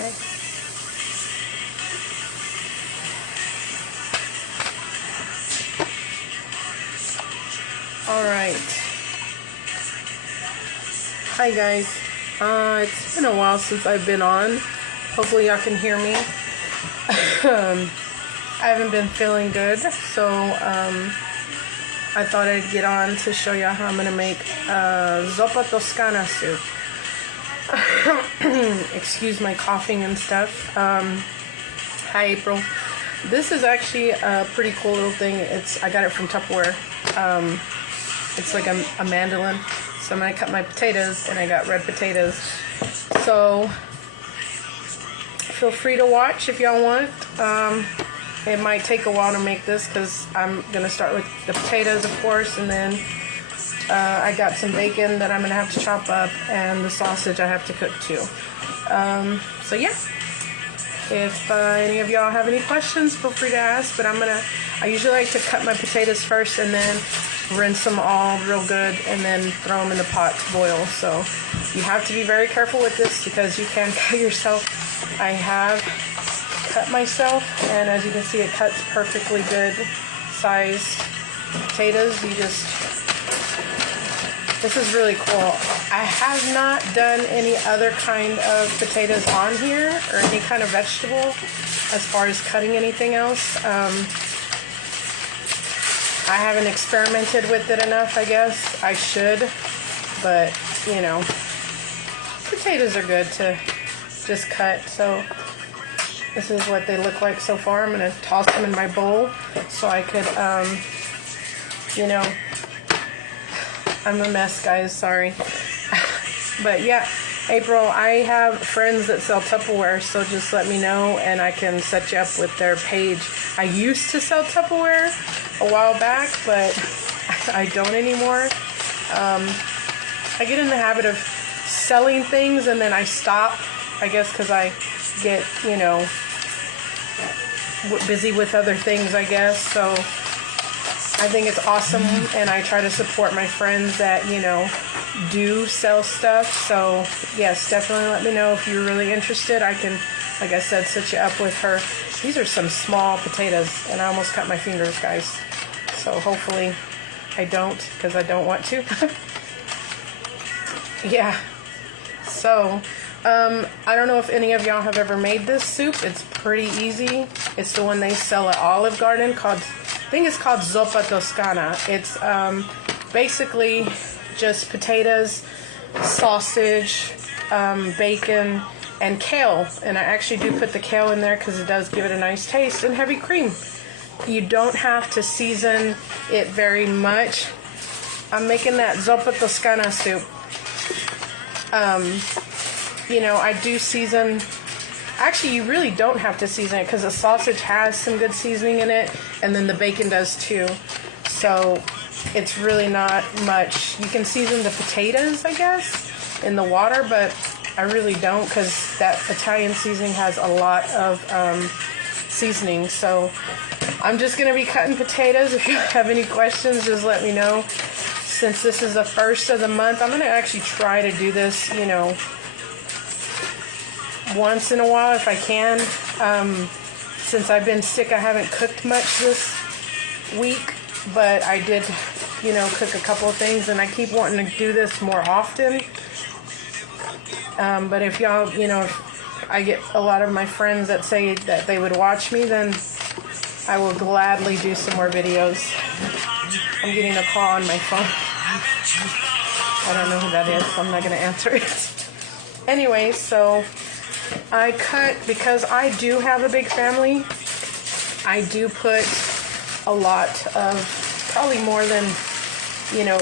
Okay. All right. Hi guys. It's been a while since I've been on. Hopefully y'all can hear me. I haven't been feeling good, so I thought I'd get on to show y'all how I'm gonna make Zuppa Toscana soup. Excuse my coughing and stuff. Hi April. This is actually a pretty cool little thing. I got it from Tupperware. It's like a mandolin. So I'm gonna cut my potatoes, and I got red potatoes. So feel free to watch if y'all want. It might take a while to make this because I'm gonna start with the potatoes, of course, and then I got some bacon that I'm gonna have to chop up, and the sausage I have to cook too. So yeah, if any of y'all have any questions, feel free to ask. But I usually like to cut my potatoes first and then rinse them all real good and then throw them in the pot to boil. So you have to be very careful with this because you can cut yourself. I have cut myself, and as you can see, it cuts perfectly good size potatoes. This is really cool. I have not done any other kind of potatoes on here or any kind of vegetable as far as cutting anything else. I haven't experimented with it enough, I guess. I should, but you know, potatoes are good to just cut. So this is what they look like so far. I'm gonna toss them in my bowl so I could, you know, I'm a mess, guys, sorry. But yeah, April, I have friends that sell Tupperware, so just let me know and I can set you up with their page. I used to sell Tupperware a while back, but I don't anymore. I get in the habit of selling things and then I stop, I guess, because I get, you know, busy with other things, I guess. So I think it's awesome, and I try to support my friends that, you know, do sell stuff. So yes, definitely let me know if you're really interested. I can, like I said, set you up with her. These are some small potatoes, and I almost cut my fingers, guys. So hopefully I don't, because I don't want to. Yeah. So I don't know if any of y'all have ever made this soup. It's pretty easy. It's the one they sell at Olive Garden called, I think it's called Zuppa Toscana. It's basically just potatoes, sausage, bacon, and kale. And I actually do put the kale in there because it does give it a nice taste, and heavy cream. You don't have to season it very much. I'm making that Zuppa Toscana soup. You know, I do season. Actually, you really don't have to season it because the sausage has some good seasoning in it, and then the bacon does too. So it's really not much. You can season the potatoes, I guess, in the water, but I really don't because that Italian seasoning has a lot of seasoning. So I'm just going to be cutting potatoes. If you have any questions, just let me know. Since this is the first of the month, I'm going to actually try to do this, you know, once in a while if I can. Since I've been sick, I haven't cooked much this week, but I did, you know, cook a couple of things, and I keep wanting to do this more often. But if y'all, you know, if I get a lot of my friends that say that they would watch me, then I will gladly do some more videos. I'm getting a call on my phone. I don't know who that is, so I'm not going to answer it. Anyway, so I cut, because I do have a big family, I do put a lot of, probably more than, you know,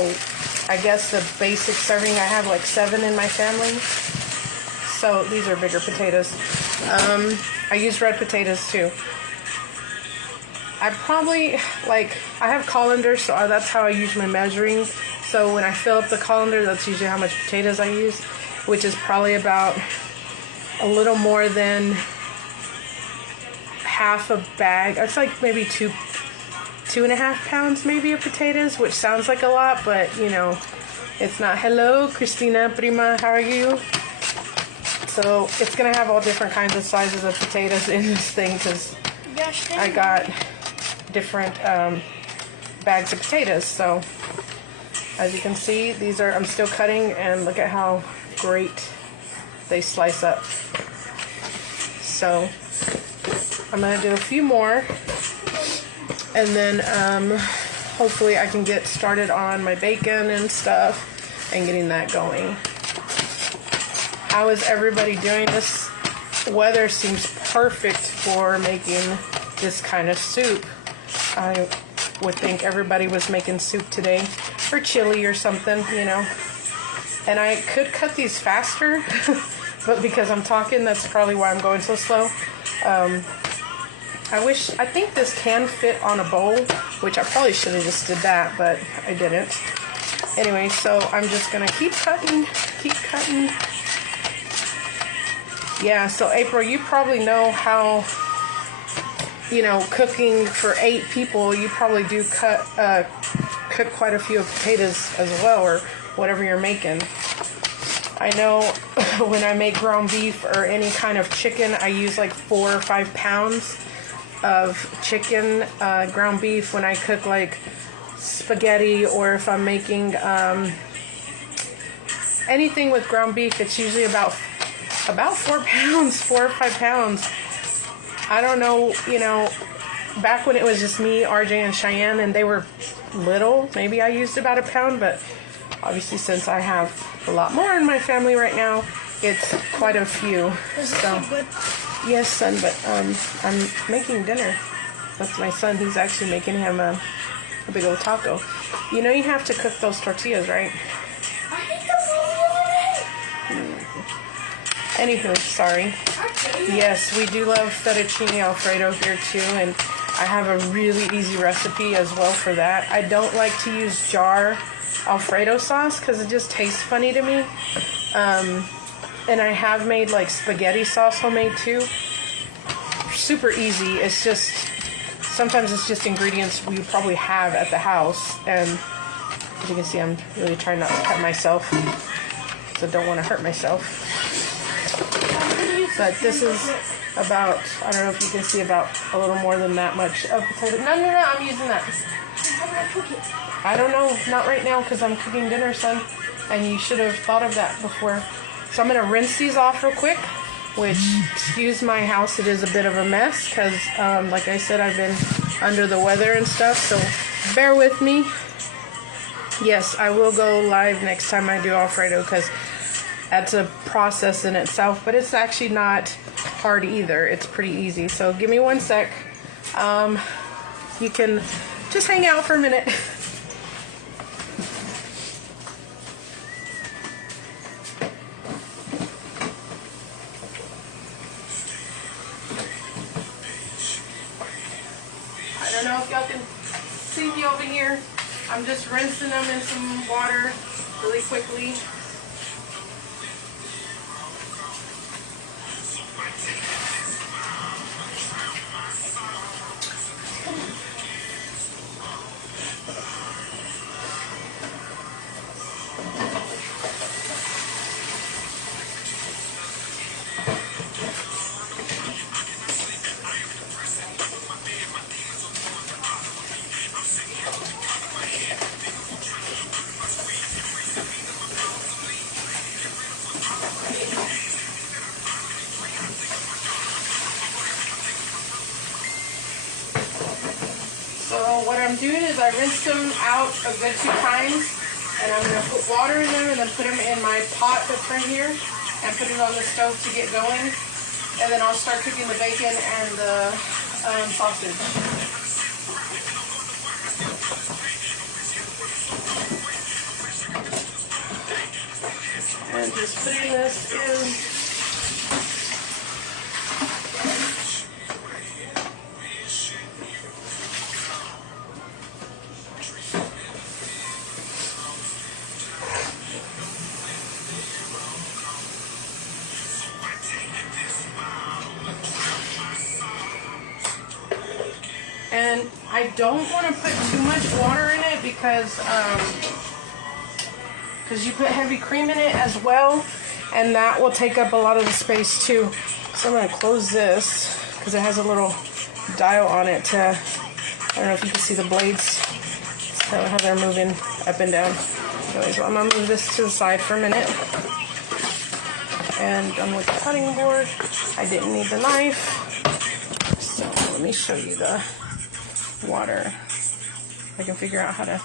I guess the basic serving. I have like 7 in my family. So these are bigger potatoes. I use red potatoes too. I probably, like, I have colanders, so that's how I use my measuring. So when I fill up the colander, that's usually how much potatoes I use, which is probably about a little more than half a bag. It's like maybe 2.5 pounds maybe of potatoes, which sounds like a lot, but you know, it's not. Hello, Christina Prima, how are you? So it's gonna have all different kinds of sizes of potatoes in this thing because I got different bags of potatoes. So as you can see, these are, I'm still cutting, and look at how great they slice up. So I'm gonna do a few more, and then hopefully I can get started on my bacon and stuff and getting that going. How is everybody doing? This weather seems perfect for making this kind of soup. I would think everybody was making soup today, or chili or something, you know. And I could cut these faster, but because I'm talking, that's probably why I'm going so slow. I think this can fit on a bowl, which I probably should have just did that, but I didn't. Anyway, so I'm just gonna keep cutting. Yeah, so April, you probably know how, you know, cooking for 8 people, you probably do cook quite a few potatoes as well, or whatever you're making. I know when I make ground beef or any kind of chicken, I use like 4 or 5 pounds of chicken, ground beef. When I cook like spaghetti, or if I'm making anything with ground beef, it's usually about 4 pounds, 4 or 5 pounds. I don't know, you know, back when it was just me, RJ, and Cheyenne, and they were little, maybe I used about 1 pound, but obviously since I have a lot more in my family right now, it's quite a few. So, yes, son, but I'm making dinner. That's my son. He's actually making him a big old taco. You know you have to cook those tortillas, right? Anywho, sorry. Yes, we do love Fettuccine Alfredo here too, and I have a really easy recipe as well for that. I don't like to use jar Alfredo sauce because it just tastes funny to me. And I have made like spaghetti sauce homemade too. Super easy. It's just, sometimes it's just ingredients we probably have at the house. And as you can see, I'm really trying not to cut myself, so I don't want to hurt myself. But this is about, I don't know if you can see, about a little more than that much of potato. No, I'm using that. I don't know, not right now because I'm cooking dinner, son. And you should have thought of that before. So I'm going to rinse these off real quick, which, excuse my house, it is a bit of a mess because, like I said, I've been under the weather and stuff, so bear with me. Yes, I will go live next time I do Alfredo because that's a process in itself, but it's actually not hard either. It's pretty easy. So give me 1 sec. You can just hang out for a minute. I don't know if y'all can see me over here. I'm just rinsing them in some water really quickly. What I'm doing is I rinsed them out a good 2 times, and I'm going to put water in them and then put them in my pot that's right here and put it on the stove to get going, and then I'll start cooking the bacon and the sausage. And just putting this in. And I don't want to put too much water in it because you put heavy cream in it as well. And that will take up a lot of the space too. So I'm going to close this because it has a little dial on it to, I don't know if you can see the blades, so how they're moving up and down. Anyways, well, I'm going to move this to the side for a minute. And I'm with the cutting board. I didn't need the knife. So let me show you the water. I can figure out how to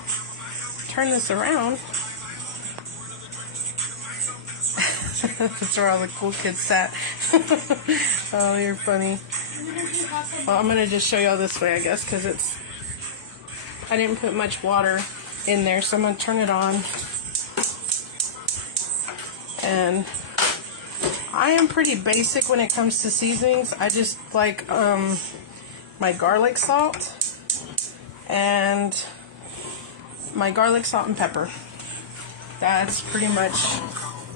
turn this around. That's where all the cool kids sat. Oh, you're funny. Well, I'm going to just show you all this way, I guess, because I didn't put much water in there, so I'm going to turn it on. And I am pretty basic when it comes to seasonings. I just like my garlic salt and pepper. That's pretty much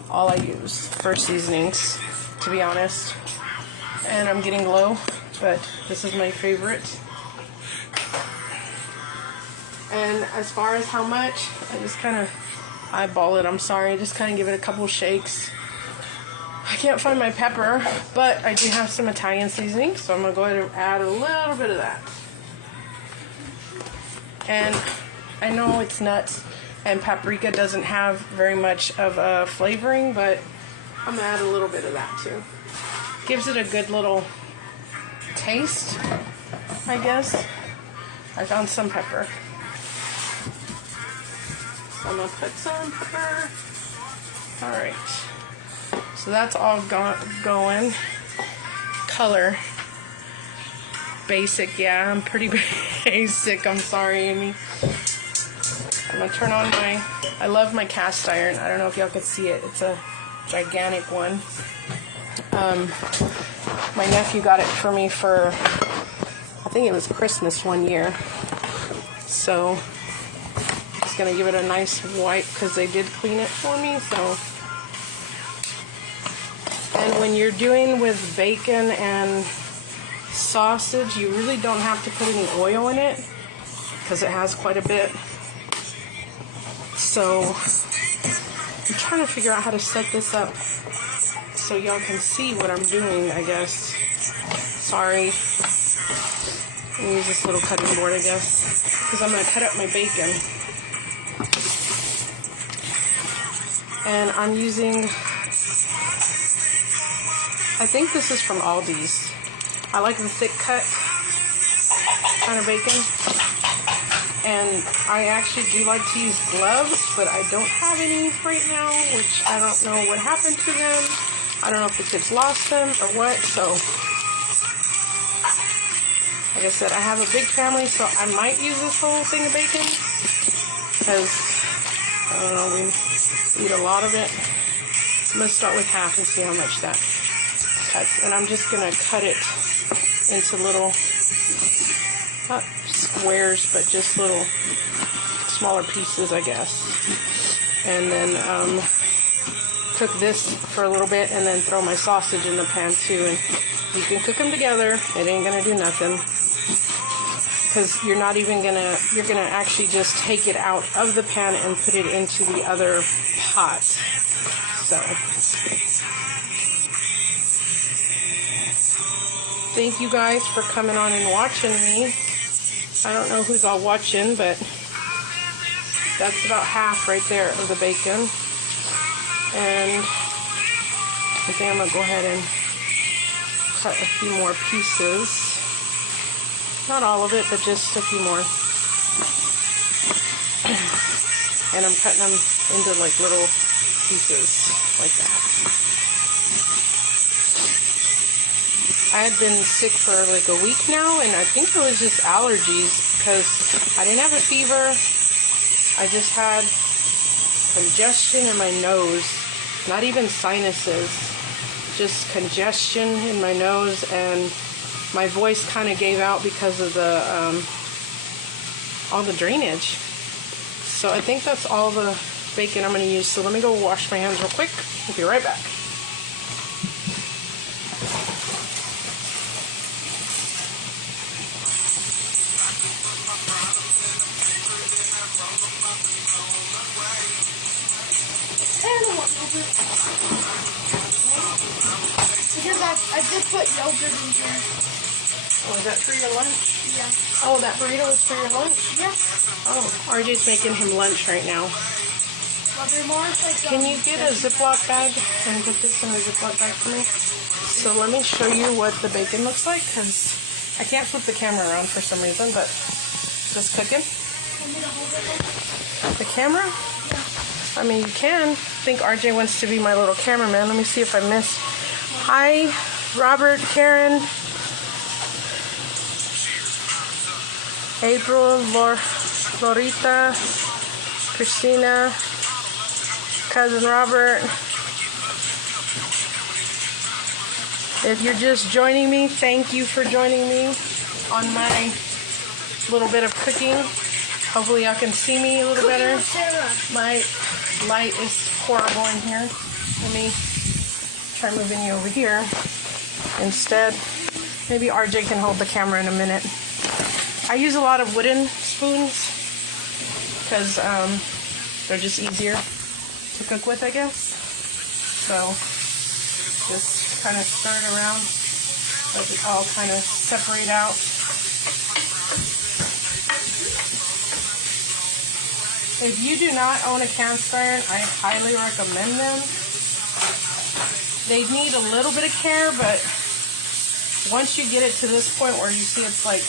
all I use for seasonings, to be honest. And I'm getting low, but this is my favorite. And as far as how much, I just kind of eyeball it. I'm sorry, just kind of give it a couple shakes. I can't find my pepper, but I do have some Italian seasoning, so I'm going to go ahead and add a little bit of that. And I know it's nuts, and paprika doesn't have very much of a flavoring, but I'm going to add a little bit of that too. Gives it a good little taste, I guess. I found some pepper. So I'm going to put some pepper. Alright. So that's all going. Color. Basic, yeah, I'm pretty basic. I'm sorry, Amy. I'm going to turn on I love my cast iron. I don't know if y'all can see it. It's a gigantic one. My nephew got it for me for, I think it was Christmas one year. So, I'm just going to give it a nice wipe because they did clean it for me. So, and when you're doing with bacon and sausage, you really don't have to put any oil in it because it has quite a bit. So I'm trying to figure out how to set this up so y'all can see what I'm doing, I guess. Sorry. Let me use this little cutting board, I guess, because I'm going to cut up my bacon. And I'm using, I think this is from Aldi's. I like the thick cut kind of bacon. And I actually do like to use gloves, but I don't have any right now, which I don't know what happened to them. I don't know if the kids lost them or what. So, like I said, I have a big family, so I might use this whole thing of bacon. Because, I don't know, we eat a lot of it. I'm going to start with half and see how much that cuts. And I'm just going to cut it into little, not squares, but just little smaller pieces, I guess. And then cook this for a little bit and then throw my sausage in the pan too. And you can cook them together. It ain't gonna do nothing. Because you're not even gonna, you're gonna actually just take it out of the pan and put it into the other pot. So, thank you guys for coming on and watching me. I don't know who's all watching, but that's about half right there of the bacon. And I think I'm going to go ahead and cut a few more pieces. Not all of it, but just a few more. And I'm cutting them into like little pieces like that. I had been sick for like a week now, and I think it was just allergies because I didn't have a fever. I just had congestion in my nose, not even sinuses, just congestion in my nose, and my voice kind of gave out because of the all the drainage. So I think that's all the bacon I'm going to use. So let me go wash my hands real quick. I'll be right back. And Because I did put yogurt in here. Oh, is that for your lunch? Yeah. Oh, that burrito is for your lunch? Yeah. Oh, RJ's making him lunch right now. Well, they're more like Can you get a Ziploc bag and put this in a Ziploc bag for me? So let me show you what the bacon looks like, because I can't flip the camera around for some reason, but just cooking. The camera? I mean, you can. I think RJ wants to be my little cameraman. Let me see if I missed. Hi, Robert, Karen, April, Lorita, Christina, Cousin Robert. If you're just joining me, thank you for joining me on my little bit of cooking. Hopefully y'all can see me a little better. My light is horrible in here. Let me try moving you over here instead. Maybe RJ can hold the camera in a minute. I use a lot of wooden spoons because they're just easier to cook with, I guess. So just kind of stir it around, let it all kind of separate out. If you do not own a cast iron, I highly recommend them. They need a little bit of care, but once you get it to this point where you see it's like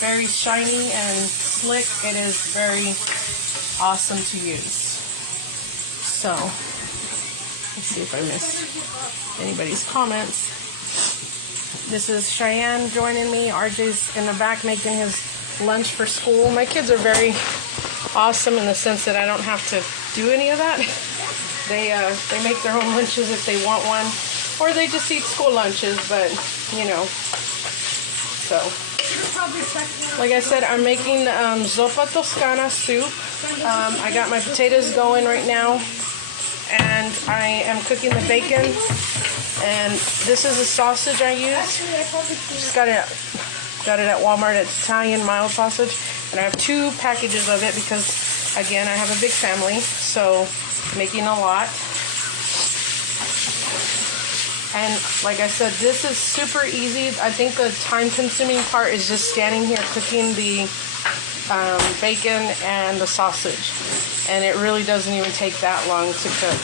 very shiny and slick, it is very awesome to use. So, let's see if I missed anybody's comments. This is Cheyenne joining me. RJ's in the back making his lunch for school. My kids are very awesome in the sense that I don't have to do any of that. They make their own lunches if they want one, or they just eat school lunches, but you know. So, like I said, I'm making Zuppa Toscana soup. I got my potatoes going right now, and I am cooking the bacon. And this is a sausage I use. Just got it at Walmart. It's Italian mild sausage, and I have 2 packages of it because, again, I have a big family, so making a lot. And like I said, this is super easy. I think the time-consuming part is just standing here cooking the bacon and the sausage, and it really doesn't even take that long to cook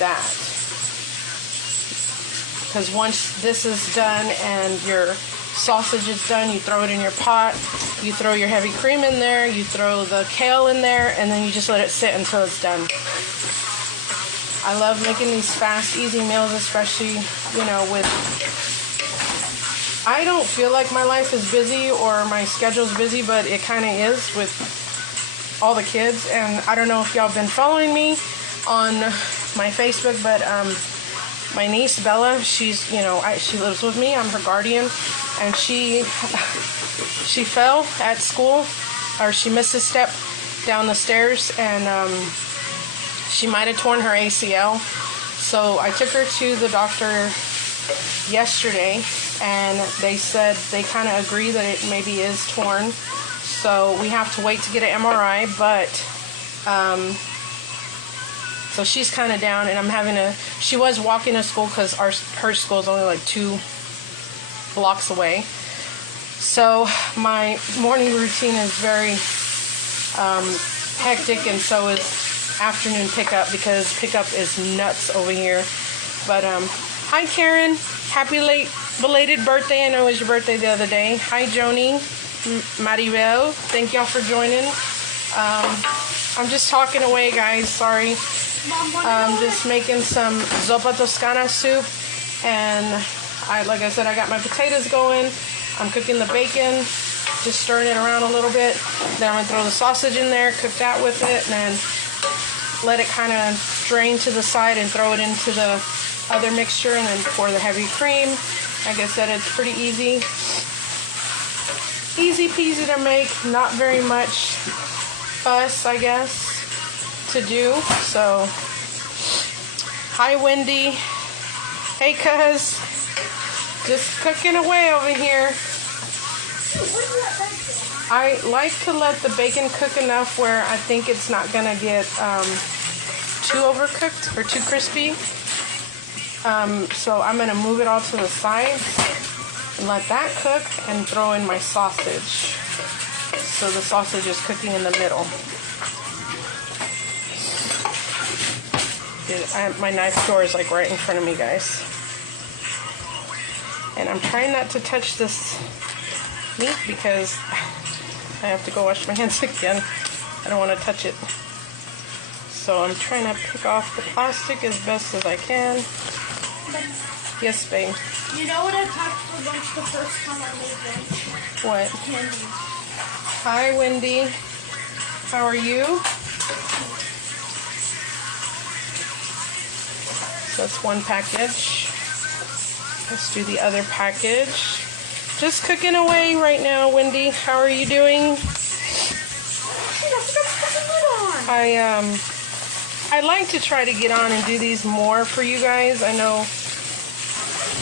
that. Because once this is done and your sausage is done, you throw it in your pot, you throw your heavy cream in there, you throw the kale in there, and then you just let it sit until it's done. I love making these fast, easy meals, especially, you know, with... I don't feel like my life is busy or my schedule's busy, but it kind of is with all the kids. And I don't know if y'all have been following me on my Facebook, but my niece Bella, she's, you know, she lives with me. I'm her guardian, and she fell at school, or she missed a step down the stairs, and she might have torn her ACL. So I took her to the doctor yesterday, and they said they kind of agree that it maybe is torn. So we have to wait to get an MRI, but so she's kind of down, and she was walking to school because her school is only like 2 blocks away. So my morning routine is very hectic, and so is afternoon pickup, because pickup is nuts over here. But hi Karen, happy late belated birthday. I know it was your birthday the other day. Hi Joni, Maribel, thank y'all for joining. I'm just talking away, guys, sorry. I'm just making some Zuppa Toscana soup, and like I said, I got my potatoes going. I'm cooking the bacon, just stirring it around a little bit. Then I'm gonna throw the sausage in there, cook that with it, and then let it kind of drain to the side and throw it into the other mixture, and then pour the heavy cream. Like I said, it's pretty easy. Easy peasy to make, not very much fuss, I guess, to do. So, hi Wendy. Hey cuz. Just cooking away over here. I like to let the bacon cook enough where I think it's not gonna get too overcooked or too crispy. So I'm gonna move it all to the side and let that cook and throw in my sausage. So the sausage is cooking in the middle. My knife drawer is like right in front of me, guys. And I'm trying not to touch this meat because I have to go wash my hands again. I don't want to touch it. So I'm trying to pick off the plastic as best as I can. Yes, babe. You know what I packed for lunch the first time I made lunch? What? Candy. Hi, Wendy. How are you? So that's one package. Let's do the other package. Just cooking away right now, Wendy. How are you doing? I like to try to get on and do these more for you guys. I know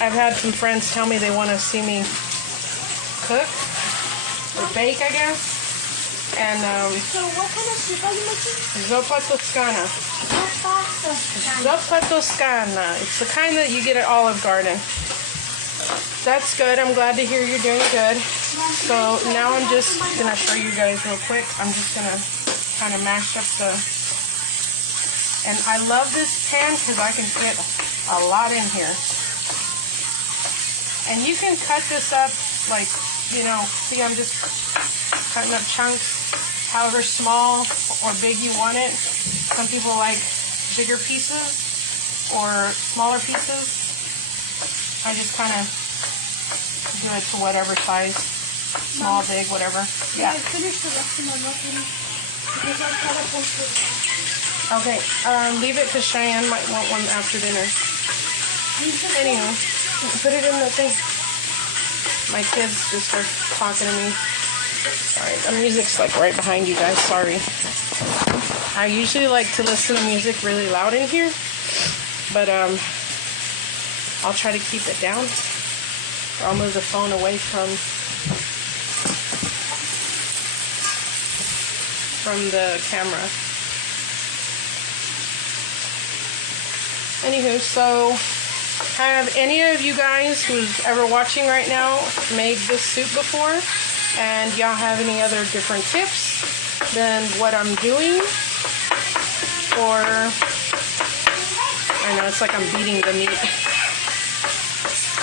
I've had some friends tell me they want to see me cook or bake, I guess. And So what kind of soup are you making? Zuppa Toscana. Zuppa Zuppa Toscana. It's the kind that you get at Olive Garden. That's good. I'm glad to hear you're doing good. So now I'm just going to show you guys real quick. I'm just going to kind of mash up the... And I love this pan because I can fit a lot in here. And you can cut this up like, you know, see I'm just cutting up chunks, however small or big you want it. Some people like bigger pieces or smaller pieces. I just kind of do it to whatever size, small, big, whatever. Yeah. I finished the rest of my muffin because I cut up one for lunch. Okay, leave it because Cheyenne might want one after dinner. Anywho, put it in the thing. My kids just are talking to me. Sorry, the music's like right behind you guys, sorry. I usually like to listen to music really loud in here, but I'll try to keep it down. Or I'll move the phone away from the camera. Anywho, so have any of you guys who's ever watching right now made this soup before? And y'all have any other different tips than what I'm doing? Or, I know it's like I'm beating the meat.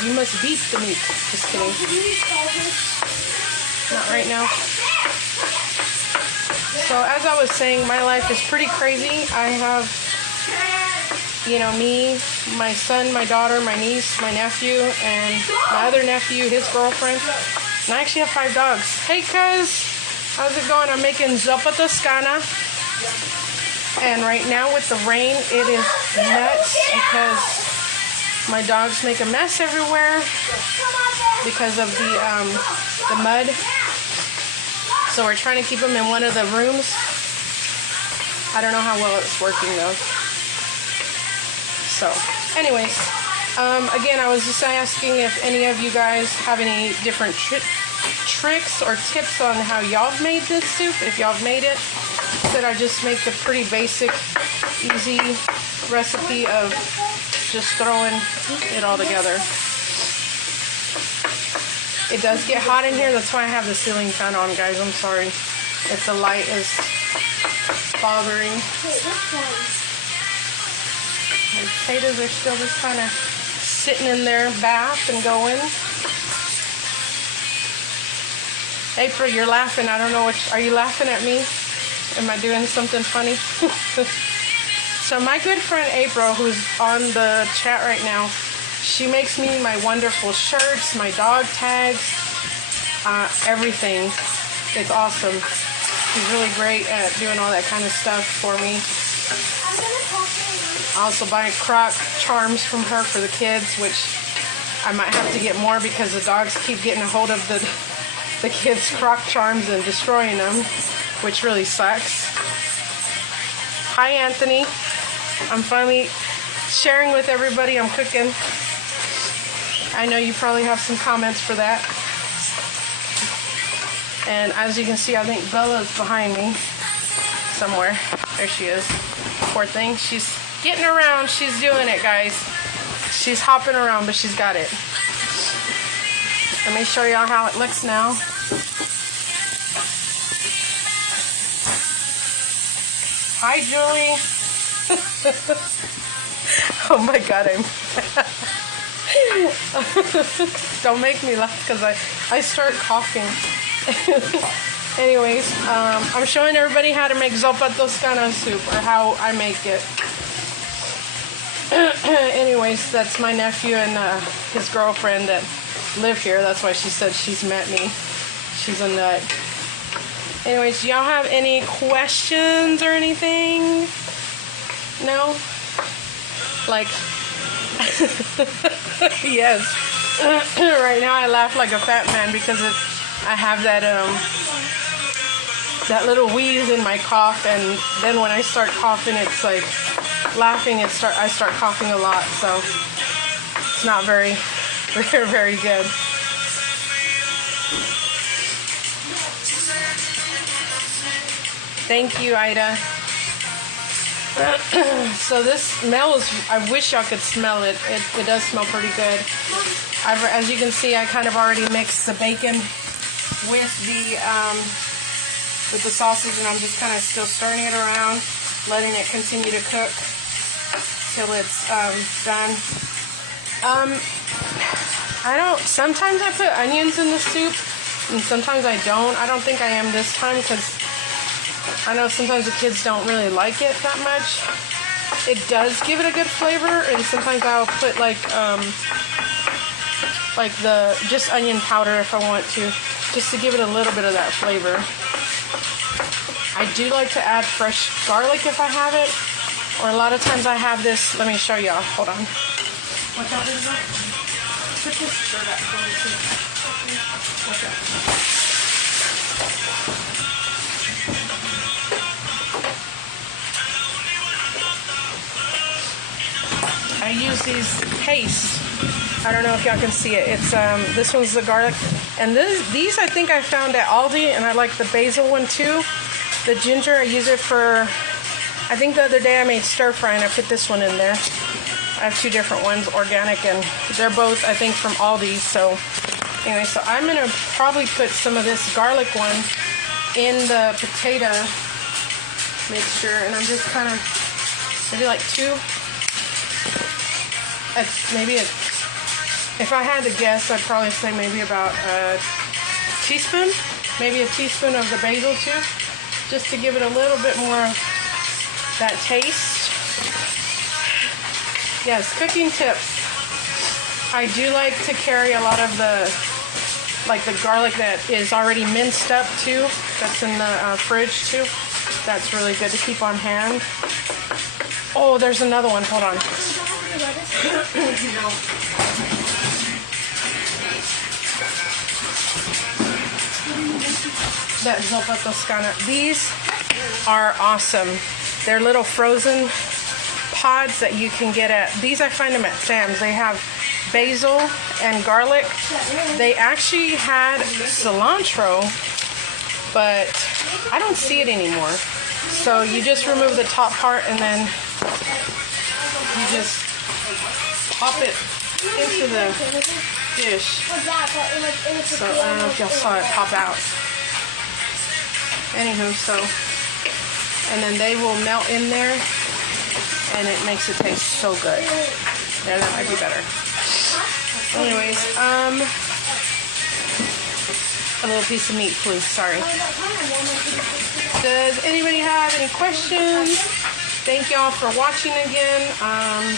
You must beat the meat. Just kidding. Not right now. So as I was saying, my life is pretty crazy. I have, you know, me, my son, my daughter, my niece, my nephew, and my other nephew, his girlfriend. And I actually have 5 dogs. Hey, cuz, how's it going? I'm making Zuppa Toscana. And right now with the rain, it is nuts because my dogs make a mess everywhere because of the mud. So we're trying to keep them in one of the rooms. I don't know how well it's working though. So, anyways, again, I was just asking if any of you guys have any different tricks or tips on how y'all have made this soup. If y'all have made it, said I just make the pretty basic, easy recipe of just throwing it all together. It does get hot in here. That's why I have the ceiling fan on, guys. I'm sorry if the light is bothering. The potatoes are still just kind of sitting in their bath and going. April, you're laughing. I don't know what. Are you laughing at me? Am I doing something funny? So my good friend April, who's on the chat right now, she makes me my wonderful shirts, my dog tags, everything. It's awesome. She's really great at doing all that kind of stuff for me. I also buy croc charms from her for the kids, which I might have to get more because the dogs keep getting a hold of the kids' croc charms and destroying them, which really sucks. Hi, Anthony. I'm finally sharing with everybody I'm cooking. I know you probably have some comments for that. And as you can see, I think Bella's behind me somewhere. There she is. poor thing. She's getting around. She's doing it, guys. She's hopping around, but she's got it. Let me show y'all how it looks now. Hi, Julie. Oh my God, don't make me laugh because I start coughing. Anyways, I'm showing everybody how to make Zuppa Toscana soup, or how I make it. Anyways, that's my nephew and his girlfriend that live here. That's why she said she's met me. She's a nut. Anyways, do y'all have any questions or anything? No? Like, yes. Right now I laugh like a fat man because I have that little wheeze in my cough, and then when I start coughing, it's like laughing. I start coughing a lot, so it's not very good. Thank you, Ida. So this smells, I wish y'all could smell it. It does smell pretty good. As you can see, I kind of already mixed the bacon with the sausage, and I'm just kind of still stirring it around, letting it continue to cook till it's done. Sometimes I put onions in the soup, and sometimes I don't. I don't think I am this time because I know sometimes the kids don't really like it that much. It does give it a good flavor, and sometimes I'll put like the just onion powder if I want to, just to give it a little bit of that flavor. I do like to add fresh garlic if I have it, or a lot of times I have this. Let me show y'all. Hold on. Watch out, Isabel. Put this stir that for me too. Watch out. I use these paste. I don't know if y'all can see it. It's this one's the garlic, and these I think I found at Aldi, and I like the basil one too. The ginger, I use it for, I think the other day I made stir fry and I put this one in there. I have two different ones, organic, and they're both, I think, from Aldi. So anyway, so I'm gonna probably put some of this garlic one in the potato mixture, and I'm just kind of, maybe like two. If I had to guess, I'd probably say maybe about a teaspoon, maybe a teaspoon of the basil too, just to give it a little bit more of that taste. Yes, cooking tips. I do like to carry a lot of the garlic that is already minced up too. That's in the fridge too. That's really good to keep on hand. Oh, there's another one. Hold on. That Zuppa Toscana. These are awesome. They're little frozen pods that you can get at. These I find them at Sam's. They have basil and garlic. They actually had cilantro, but I don't see it anymore. So you just remove the top part, and then you just pop it into the dish. So I don't know if y'all saw it pop out. Anywho, so, and then they will melt in there, and it makes it taste so good. Yeah, that might be better. Anyways, a little piece of meat, please. Sorry. Does anybody have any questions? Thank y'all for watching again. I'm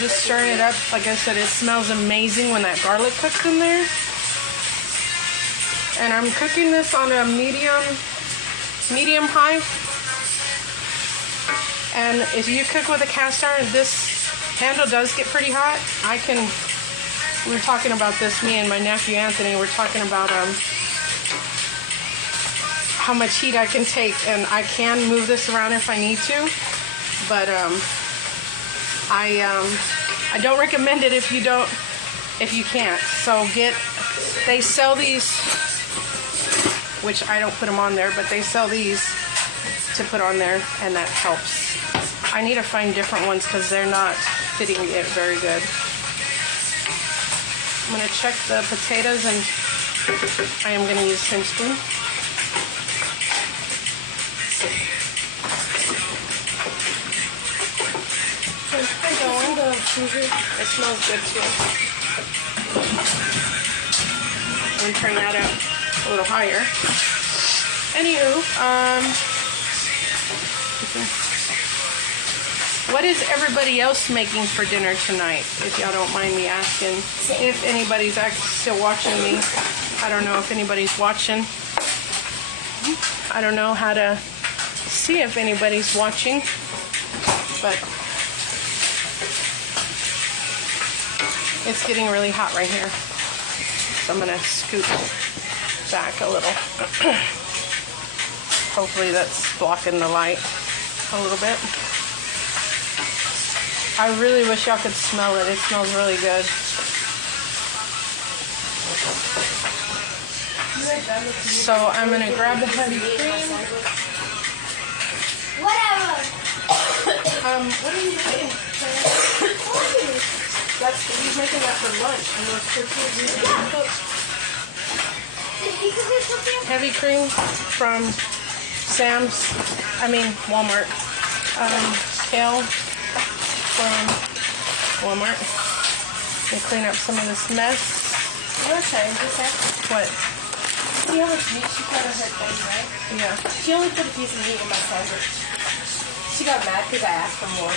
just stirring it up. Like I said, it smells amazing when that garlic cooks in there. And I'm cooking this on a medium high. And if you cook with a cast iron, this handle does get pretty hot. We were talking about this, me and my nephew Anthony, we're talking about how much heat I can take, and I can move this around if I need to, but I don't recommend it if you can't. So they sell these, which I don't put them on there, but they sell these to put on there, and that helps. I need to find different ones because they're not fitting it very good. I'm going to check the potatoes, and I am going to use the same spoon. It smells good too. I'm going to turn that up a little higher. Anywho, what is everybody else making for dinner tonight? If y'all don't mind me asking. If anybody's still watching me. I don't know if anybody's watching. I don't know how to see if anybody's watching. But it's getting really hot right here. So I'm going to scoot back a little. Hopefully that's blocking the light a little bit. I really wish y'all could smell it. It smells really good. So I'm going to grab the heavy cream. Whatever. What are you making? He's making that for lunch. And those cookies heavy cream from Walmart. Kale from Walmart. And clean up some of this mess. Okay, just ask. What? See how much meat she put on her thing, right? Yeah. She only put a piece of meat in my sandwich. She got mad because I asked for more.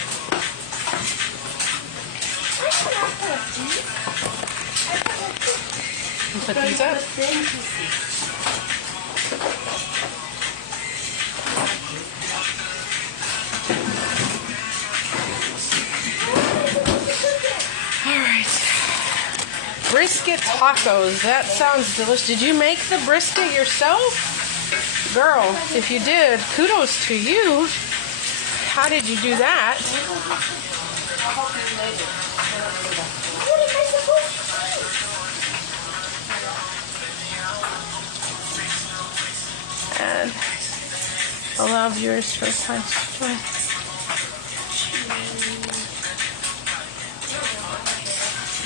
You put these up? Alright. Brisket tacos. That sounds delicious. Did you make the brisket yourself? Girl, if you did, kudos to you. How did you do that? And allow viewers for time to join.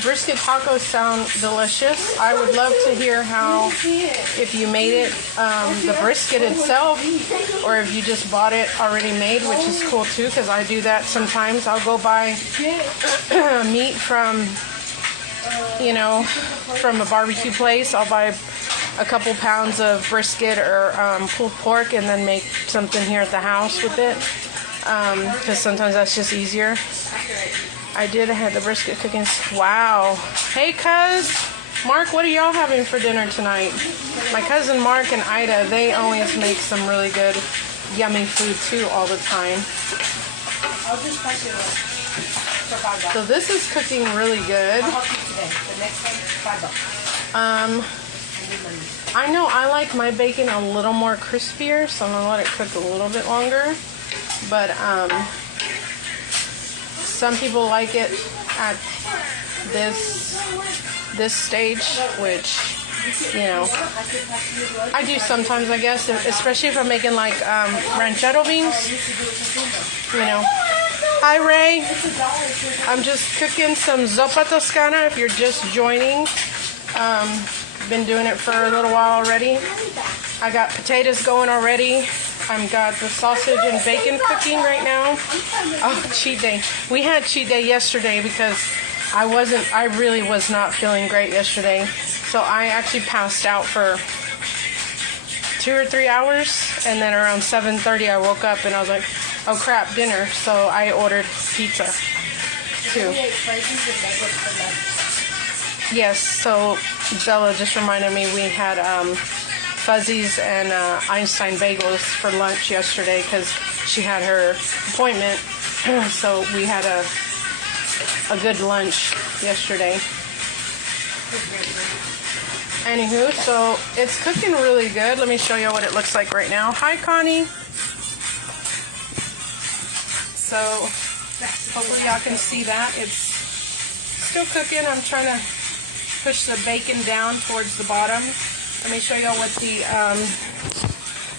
Brisket tacos sound delicious. I would love to hear how, if you made it, the brisket itself, or if you just bought it already made, which is cool too, because I do that sometimes. I'll go buy meat from, from a barbecue place. I'll buy a couple pounds of brisket or pulled pork and then make something here at the house with it, because sometimes that's just easier. I had the brisket cooking. Wow. Hey, cuz. Mark, what are y'all having for dinner tonight? My cousin Mark and Ida, they always make some really good, yummy food too all the time. I'll just pack it up for $5. So this is cooking really good. I'll help you today. The next one, $5. I know I like my bacon a little more crispier, so I'm gonna let it cook a little bit longer. But some people like it at this stage, which, I do sometimes, I guess, especially if I'm making like ranchero beans, Hi, Ray. I'm just cooking some Zuppa Toscana if you're just joining. Been doing it for a little while already. I got potatoes going already. I've got the sausage and bacon cooking right now. Oh, cheat day. We had cheat day yesterday because I really was not feeling great yesterday. So I actually passed out for 2 or 3 hours. And then around 7:30 I woke up and I was like, oh crap, dinner. So I ordered pizza too. Yes, so Bella just reminded me we had Fuzzies and Einstein bagels for lunch yesterday because she had her appointment. So we had a good lunch yesterday. Anywho, so it's cooking really good. Let me show you what it looks like right now. Hi, Connie. So hopefully y'all can see that. It's still cooking. I'm trying to push the bacon down towards the bottom. Let me show y'all what the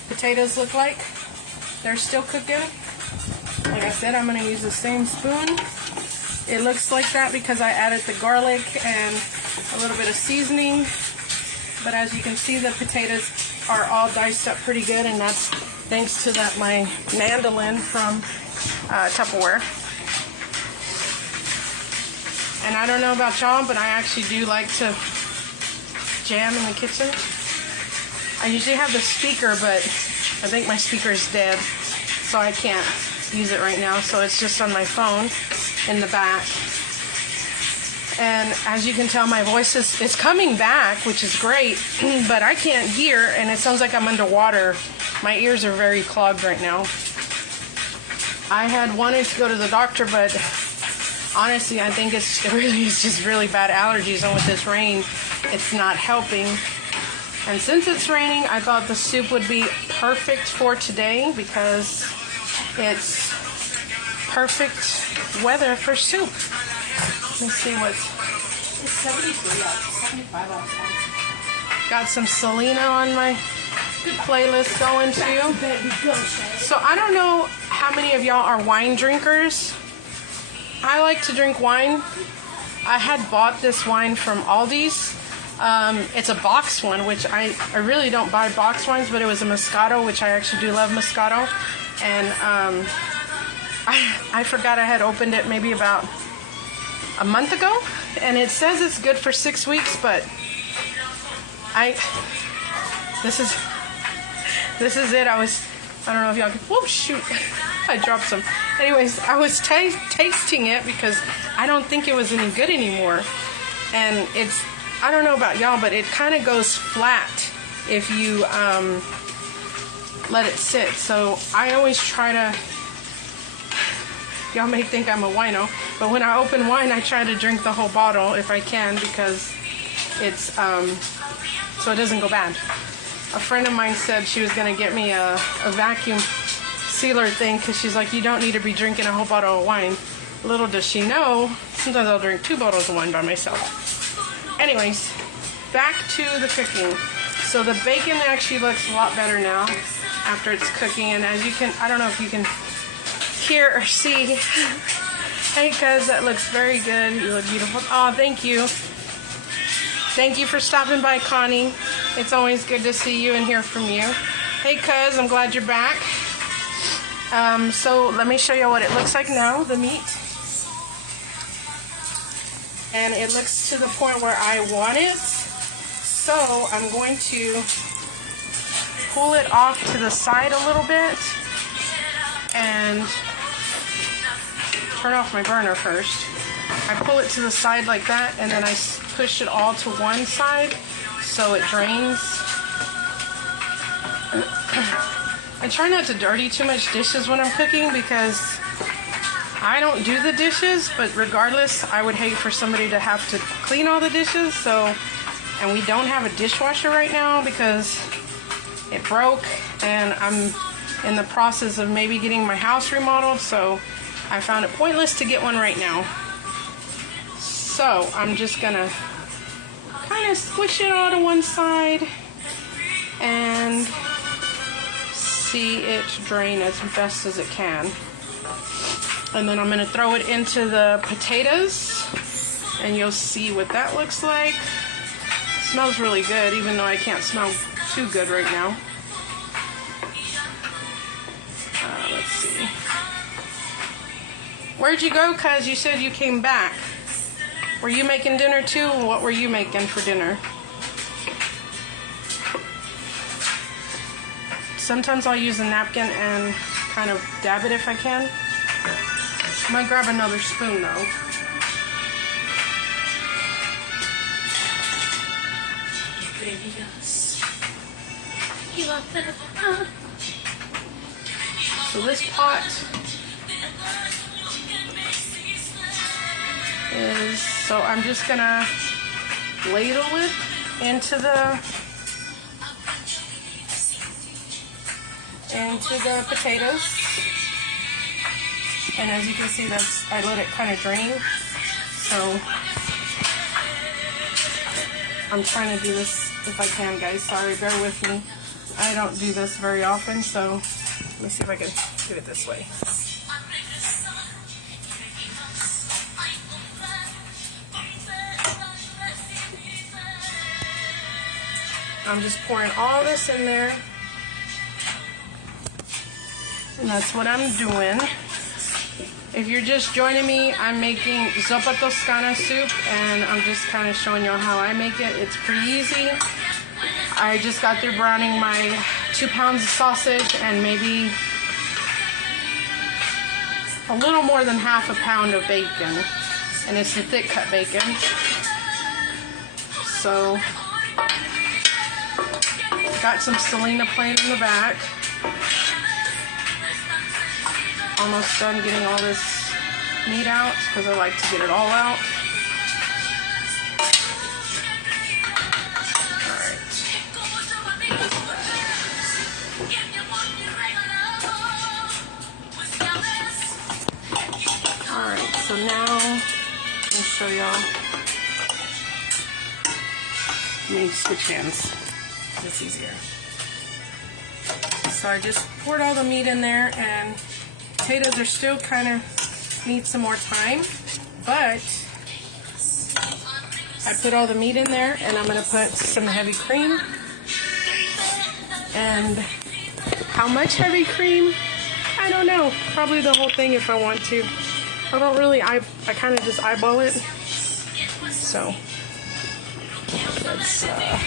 potatoes look like. they're still cooking. Like I said, I'm going to use the same spoon. It looks like that because I added the garlic and a little bit of seasoning. But as you can see, the potatoes are all diced up pretty good, and that's thanks to that my mandolin from Tupperware. And I don't know about y'all, but I actually do like to jam in the kitchen. I usually have the speaker, but I think my speaker is dead, so I can't use it right now. So it's just on my phone in the back. And as you can tell, my voice is coming back, which is great, but I can't hear, and it sounds like I'm underwater. My ears are very clogged right now. I had wanted to go to the doctor, but honestly, I think it's just really bad allergies, and with this rain, it's not helping. And since it's raining, I thought the soup would be perfect for today because it's perfect weather for soup. Let's see what's... It's 73 out, 75 outside. Got some Selena on my playlist going too. So I don't know how many of y'all are wine drinkers. I like to drink wine. I had bought this wine from Aldi's. It's a box one, which I really don't buy box wines, but it was a Moscato, which I actually do love Moscato. And I forgot I had opened it maybe about a month ago, and it says it's good for 6 weeks, but this is it. I don't know if y'all can, whoa, shoot, I dropped some. Anyways, I was tasting it because I don't think it was any good anymore. And it's, I don't know about y'all, but it kind of goes flat if you let it sit. So I always try to, y'all may think I'm a wino, but when I open wine, I try to drink the whole bottle if I can, because it's, so it doesn't go bad. A friend of mine said she was going to get me a vacuum sealer thing, because she's like, you don't need to be drinking a whole bottle of wine. Little does she know, sometimes I'll drink 2 bottles of wine by myself. Anyways, back to the cooking. So the bacon actually looks a lot better now after it's cooking, and as you can, I don't know if you can hear or see. Hey, cuz, that looks very good. You look beautiful. Oh, thank you. Thank you for stopping by, Connie. It's always good to see you and hear from you. Hey, cuz, I'm glad you're back. So let me show you what it looks like now, the meat. And it looks to the point where I want it. So I'm going to pull it off to the side a little bit and turn off my burner first. I pull it to the side like that, and then I push it all to one side so it drains. I try not to dirty too much dishes when I'm cooking because I don't do the dishes, but regardless, I would hate for somebody to have to clean all the dishes. So, and we don't have a dishwasher right now because it broke, and I'm in the process of maybe getting my house remodeled, so I found it pointless to get one right now. So I'm just gonna kind of squish it all to one side and see it drain as best as it can. And then I'm gonna throw it into the potatoes, and you'll see what that looks like. It smells really good, even though I can't smell too good right now. Let's see. Where'd you go, cuz? You said you came back. Were you making dinner too? What were you making for dinner? Sometimes I'll use a napkin and kind of dab it if I can. I might grab another spoon though. So this pot is, so I'm just gonna ladle it into the potatoes. And as you can see, that's, I let it kind of drain. So I'm trying to do this if I can, guys. Sorry, bear with me. I don't do this very often, so Let me see if I can get it this way. I'm just pouring all this in there. And that's what I'm doing. If you're just joining me, I'm making Zuppa Toscana soup, and I'm just kind of showing you how I make it. It's pretty easy. I just got through browning my 2 pounds of sausage and maybe a little more than half a pound of bacon. And it's the thick cut bacon. So, got some Selena plain in the back. Almost done getting all this meat out because I like to get it all out. Alright, so now let me show y'all. Let me switch hands. It's easier. So I just poured all the meat in there, and potatoes are still kind of need some more time, but I put all the meat in there, and I'm going to put some heavy cream. And how much heavy cream? I don't know. Probably the whole thing if I want to. I don't really, I kind of just eyeball it. So, let's, I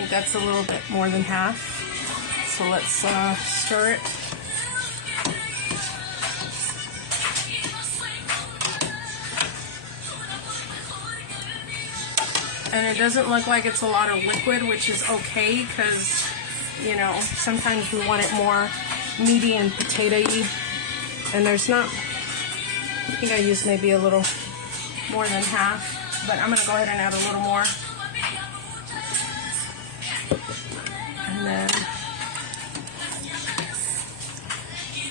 think that's a little bit more than half. So let's stir it. And it doesn't look like it's a lot of liquid, which is okay because, you know, sometimes we want it more meaty and potato-y. And there's not, I think I used maybe a little more than half, but I'm going to go ahead and add a little more.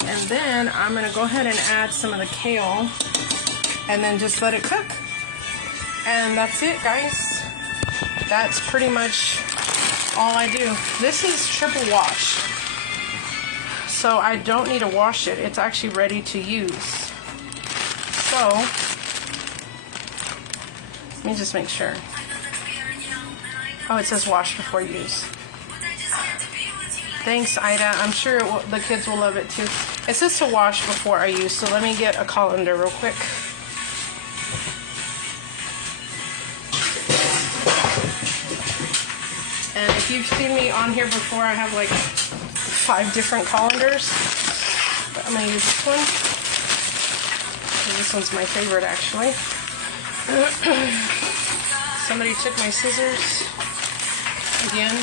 And then I'm going to go ahead and add some of the kale and then just let it cook. And that's it, guys. That's pretty much all I do. This is triple wash, so I don't need to wash it. It's actually ready to use. So, let me just make sure. Oh, it says wash before use. Thanks, Ida. I'm sure the kids will love it too. It says to wash before I use, so let me get a colander real quick. And if you've seen me on here before, I have like 5 different colanders. But I'm going to use this one. And this one's my favorite, actually. Somebody took my scissors again.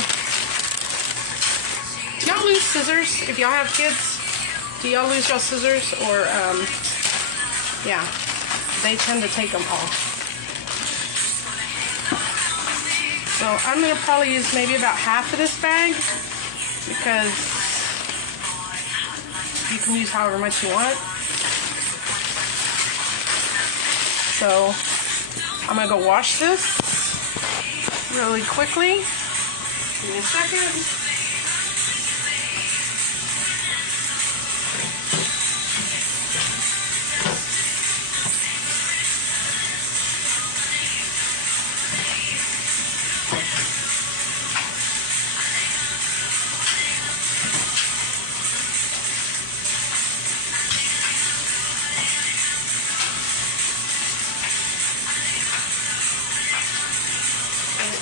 Do y'all lose scissors if y'all have kids? Do y'all lose y'all scissors? Or, yeah, they tend to take them off. So I'm going to probably use maybe about half of this bag because you can use however much you want. So I'm going to go wash this really quickly. Give me a second.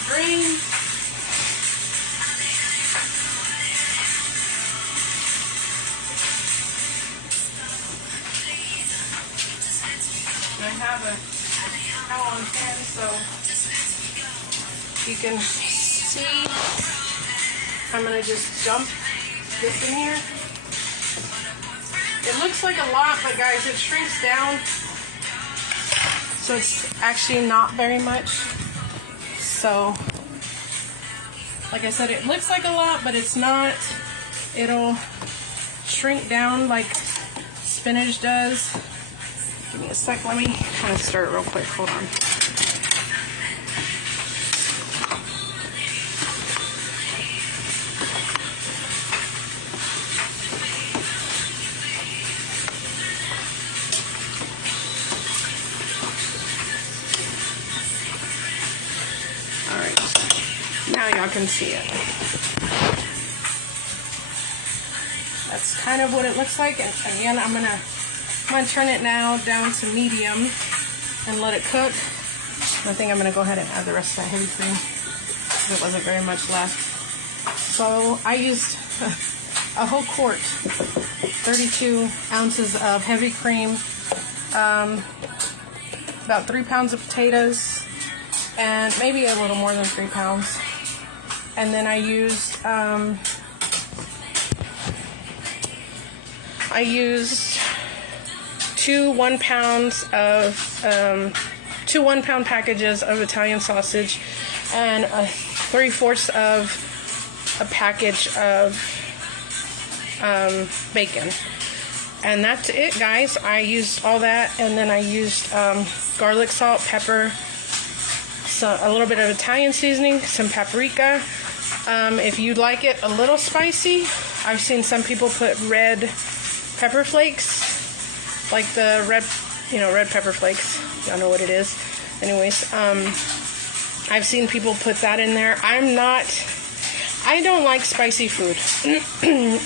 Green. And I have a towel on pan so you can see. I'm going to just dump this in here. It looks like a lot, but guys, it shrinks down. So it's actually not very much. So, like I said, it looks like a lot, but it's not. It'll shrink down like spinach does. Give me a sec. Let me kind of stir it real quick. Hold on. y'all can see it. That's kind of what it looks like. And again, I'm gonna turn it now down to medium and let it cook. I think I'm gonna go ahead and add the rest of that heavy cream. There wasn't very much left. So I used a whole quart, 32 ounces of heavy cream, about 3 pounds of potatoes, and maybe a little more than 3 pounds. And then I used 2 1-pound packages of Italian sausage and 3/4 of a package of bacon. And that's it, guys. I used all that, and then I used garlic, salt, pepper, a little bit of Italian seasoning, some paprika. If you like it a little spicy, I've seen some people put red pepper flakes, like the red pepper flakes. Y'all know what it is. Anyways, I've seen people put that in there. I don't like spicy food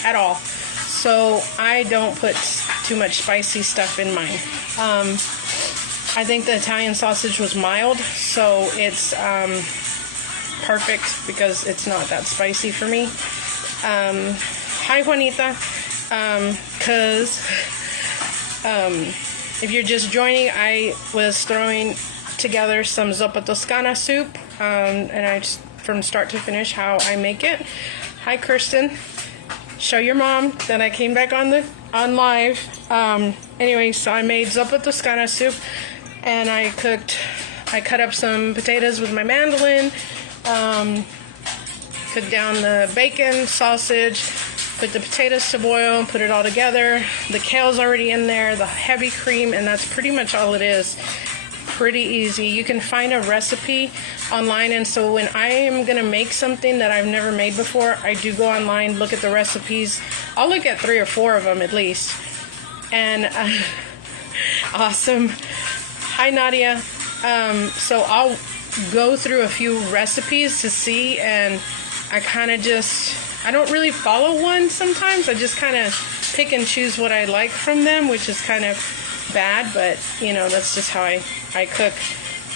at all. So I don't put too much spicy stuff in mine. I think the Italian sausage was mild, so it's perfect because it's not that spicy for me. Hi, Juanita. If you're just joining, I was throwing together some Zuppa Toscana soup, and I just, from start to finish, how I make it. Hi, Kirsten. Show your mom that I came back on live. Anyway, so I made Zuppa Toscana soup, and I cut up some potatoes with my mandolin, cooked down the bacon, sausage, put the potatoes to boil, put it all together. The kale's already in there, the heavy cream, and that's pretty much all it is. Pretty easy. You can find a recipe online, and so when I am going to make something that I've never made before, I do go online, look at the recipes. I'll look at 3 or 4 of them at least. And awesome. Hi, Nadia. So I'll go through a few recipes to see, and I kind of I don't really follow one sometimes. I just kind of pick and choose what I like from them, which is kind of bad, but that's just how I cook.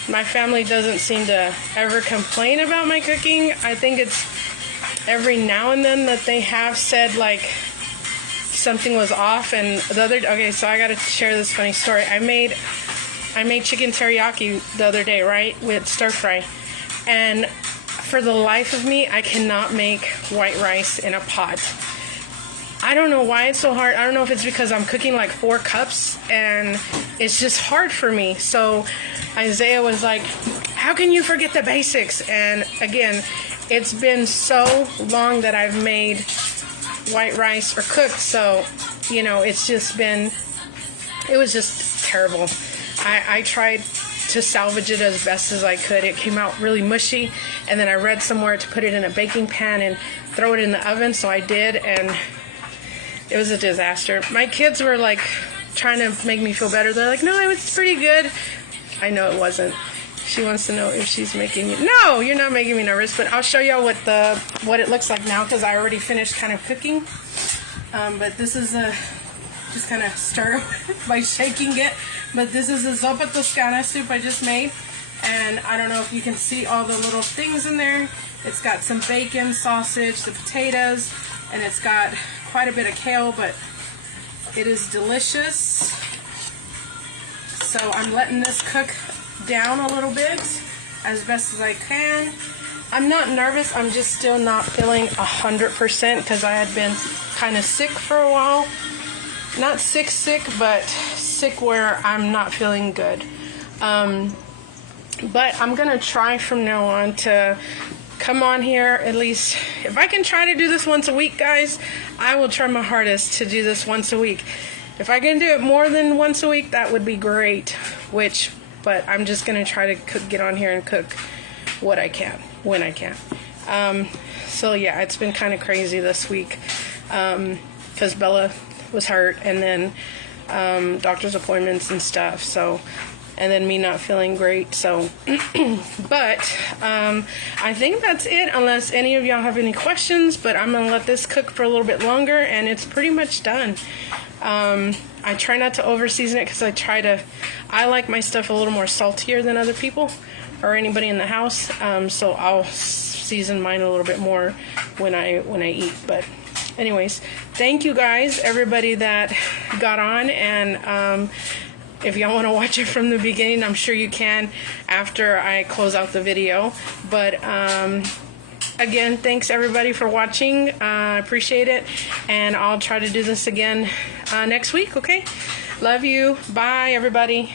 My family doesn't seem to ever complain about my cooking. I think it's every now and then that they have said like something was off. And okay, so I gotta share this funny story. I made chicken teriyaki the other day, right, with stir fry, and for the life of me, I cannot make white rice in a pot. I don't know why it's so hard. I don't know if it's because I'm cooking like 4 cups and it's just hard for me. So Isaiah was like, how can you forget the basics? And again, it's been so long that I've made white rice or cooked. So, it's just been, it was just terrible. I tried to salvage it as best as I could. It came out really mushy. And then I read somewhere to put it in a baking pan and throw it in the oven. So I did, and it was a disaster. My kids were like trying to make me feel better. They're like, no, it was pretty good. I know it wasn't. She wants to know if she's making you. No, you're not making me nervous, but I'll show y'all what it looks like now because I already finished kind of cooking. But this is just kind of stir by shaking it. But this is the Zuppa Toscana soup I just made. And I don't know if you can see all the little things in there. It's got some bacon, sausage, the potatoes, and it's got quite a bit of kale, but it is delicious. So I'm letting this cook down a little bit as best as I can. I'm not nervous, I'm just still not feeling 100% because I had been kind of sick for a while. Not sick, but sick where I'm not feeling good. But I'm gonna try from now on to come on here at least. If I can try to do this once a week, guys, I will try my hardest to do this once a week. If I can do it more than once a week, that would be great. But I'm just gonna try to get on here and cook what I can when I can. So yeah, it's been kind of crazy this week because Bella was hurt, and then doctor's appointments and stuff. So and then me not feeling great. So, but I think that's it, unless any of y'all have any questions. But I'm gonna let this cook for a little bit longer, and it's pretty much done. I try not to over season it because I like my stuff a little more saltier than other people or anybody in the house. So I'll season mine a little bit more when I eat. But anyways, thank you guys, everybody that got on, and if y'all want to watch it from the beginning, I'm sure you can after I close out the video. But again, thanks everybody for watching. I appreciate it, and I'll try to do this again next week. Okay, love you. Bye everybody.